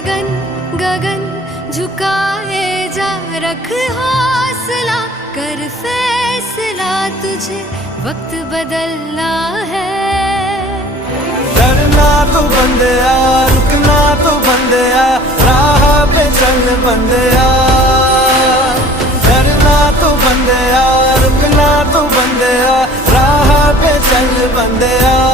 गगन गगन झुकाए जा, रख हौसला कर फैसला, तुझे वक्त बदलना है। डरना तो बंदिया, रुकना तो बंदिया, राह पे चल बंदिया। डरना तो बंदिया, रुकना तो बंदिया, राह पे चल बंदिया।